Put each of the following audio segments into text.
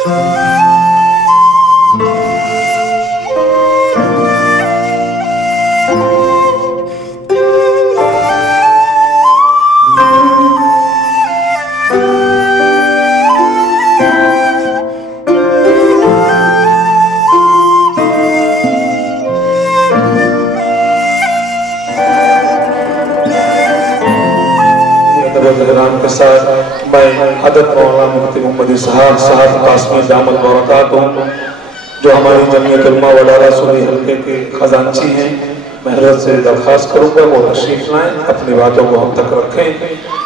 کے ساتھ میں حضرت مولانا مفتی محمد اسحاق صاحب قاسمی دامت برکاتہ جو ہماری جمعیت علماء وڈالہ سوری حلقے کے خزانچی ہیں، میں حضرت سے درخواست کروں گا وہ تشریف لائیں، اپنی باتوں کو ہم تک رکھیں۔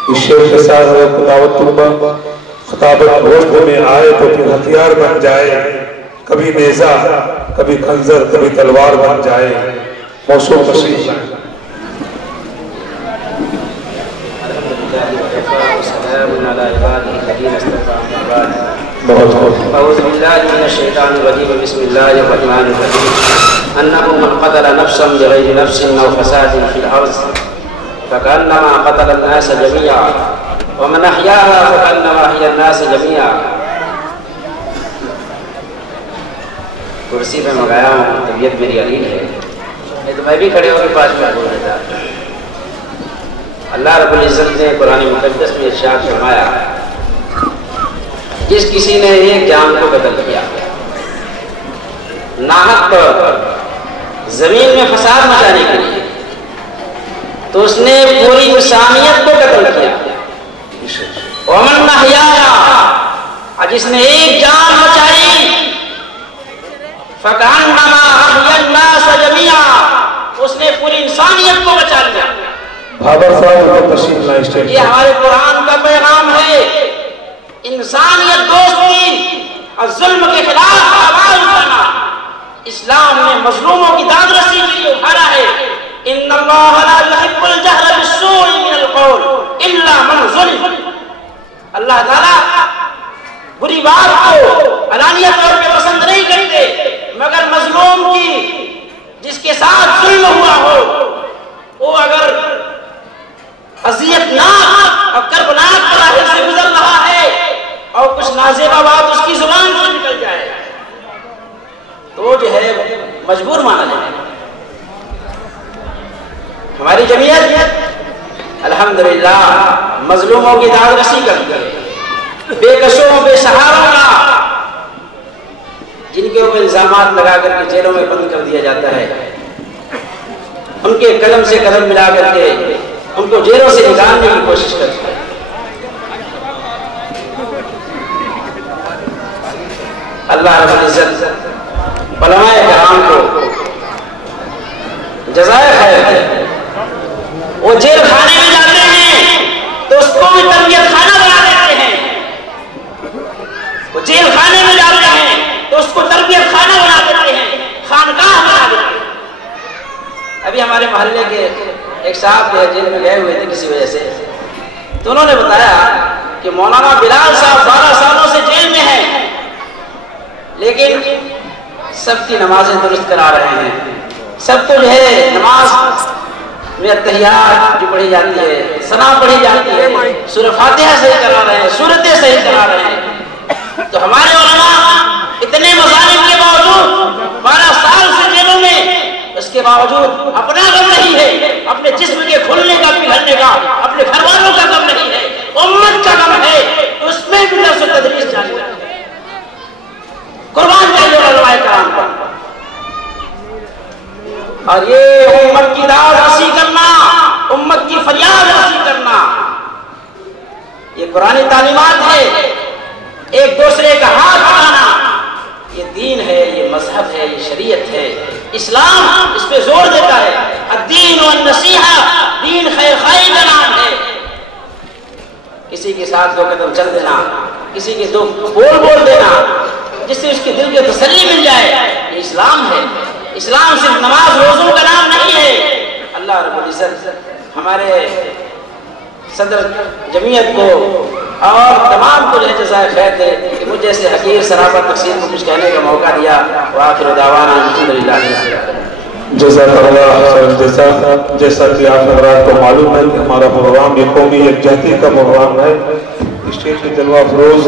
اس شعر کے ساتھ حضرت کو دعوت طلبہ خطابت گوشت میں آئے تو پھر ہتھیار بن جائے، کبھی نیزہ کبھی خنجر کبھی تلوار بن جائے، موصول تشریف لائیں۔ أعوذ بالله من الشيطان الرجيم بسم الله الرحمن الرحيم أنه من قتل نفسا بغير نفس أو فساد في الأرض فكأنما قتل الناس جميعا ومن أحياها فكأنما أحيا الناس جميعا۔ کرسی پہ منگایا ہوں، طبیعت میری علیل ہے، نہیں تو میں بھی کھڑے ہو کے 5 منٹ بول دیتا۔ اللہ رب العزت نے قرآن مقدس میں ارشاد فرمایا جس کسی نے ایک جان کو قتل کیا ناحق طور پر زمین میں فساد مچانے کے لیے تو اس نے پوری انسانیت کو قتل کیا۔ ومن احیاها، جس نے ایک جان بچائی فکأنما احیا الناس جميعا، اس نے پوری انسانیت کو بچا لیا۔ یہ ہمارے قرآن کا پیغام ہے، انسانیت دوستی اور ظلم کے خلاف آواز اٹھانا۔ اسلام نے مظلوموں کی داد رسی کے لیے اٹھانا ہے۔ ان اللہ لا يحب الجهر بالسوء من القول الا من ظلم۔ اللہ تعالیٰ بری بات کو علانیہ طور پہ پسند نہیں کرتے، مگر مظلوم کی جس کے ساتھ ظلم ہوا ہو وہ اگر اذیتناک اور کربناک مراحل سے گزر رہا ہے اور کچھ نازیبہ بات اس کی زبان سے نکل جائے تو جو ہے مجبور مانا جائے۔ ہماری جمعیت الحمدللہ مظلوموں کی داد رسی کرتی ہے، بے کسوں بے سہاروں کا جن کے اوپر الزامات لگا کر کے جیلوں میں بند کر دیا جاتا ہے، ان کے قدم سے قدم ملا کر کے ان کو جیلوں سے نکالنے کی کوشش کرتا ہے۔ اللہ رب العزت علماء کرام کو جزائے خیر ہے۔ وہ جیل خانے میں جاتے ہیں تو اس کو بھی تربیت خانہ بنا دیتے ہیں، وہ جیل خانے میں جاتے ہیں تو اس کو تربیت خانہ بنا دیتے ہیں، خانقاہ بنا دیتے ہیں۔ ابھی ہمارے محلے کے ایک صاحب جیل میں گئے ہوئے تھے کسی وجہ سے، تو انہوں نے بتایا کہ مولانا بلال صاحب 12 سالوں سے جیل میں ہیں لیکن سب کی نمازیں درست کرا رہے ہیں، سب کو جو ہے نماز میں اتحیات جو پڑھی جاتی ہے، ثنا پڑھی جاتی ہے، سورہ فاتحہ صحیح کرا رہے ہیں، سورتیں صحیح کرا رہے ہیں۔ تو ہمارے علماء اتنے مظالم کے باوجود 12 سال سے جیلوں میں، اس کے باوجود اپنا غم نہیں ہے، اپنے جسم کے کھلنے کا پگھلنے کا، اپنے گھر والوں کا غم نہیں ہے، امت کا غم ہے، تو اس میں بھی درس و تدریس جاری ہے۔ قربان چاہیے علماء کرام پر۔ اور یہ امت کی داد رسی کرنا، امت کی فریاد رسی کرنا، یہ قرآن تعلیمات ہے، ایک دوسرے کا ہاتھ بڑھانا، یہ دین ہے، یہ مذہب ہے، یہ شریعت ہے۔ اسلام اس پہ زور دیتا ہے، الدین والنصیحہ، دین خیر خواہی کا نام ہے۔ کسی کے ساتھ 2 قدم چل دینا، کسی کے 2 بول دینا جس سے اس کے دل کے تسلی مل جائے، یہ اسلام ہے۔ اسلام صرف نماز روزوں کا نام نہیں ہے۔ اللہ رب العزت ہمارے صدر جمعیت کو اور تمام کو جزائے خیر دے کہ مجھ جیسے حقیر سراپا تقسیم کو کچھ کہنے کا موقع دیا۔ وآخر دعوانا الحمدللہ۔ جزاک اللہ خیر۔ جیسا کہ آپ حضرات کو معلوم ہے کہ ہمارا پروگرام یہ قومی یکجہتی کا پروگرام ہے، اسٹیج کے جلوہ افروز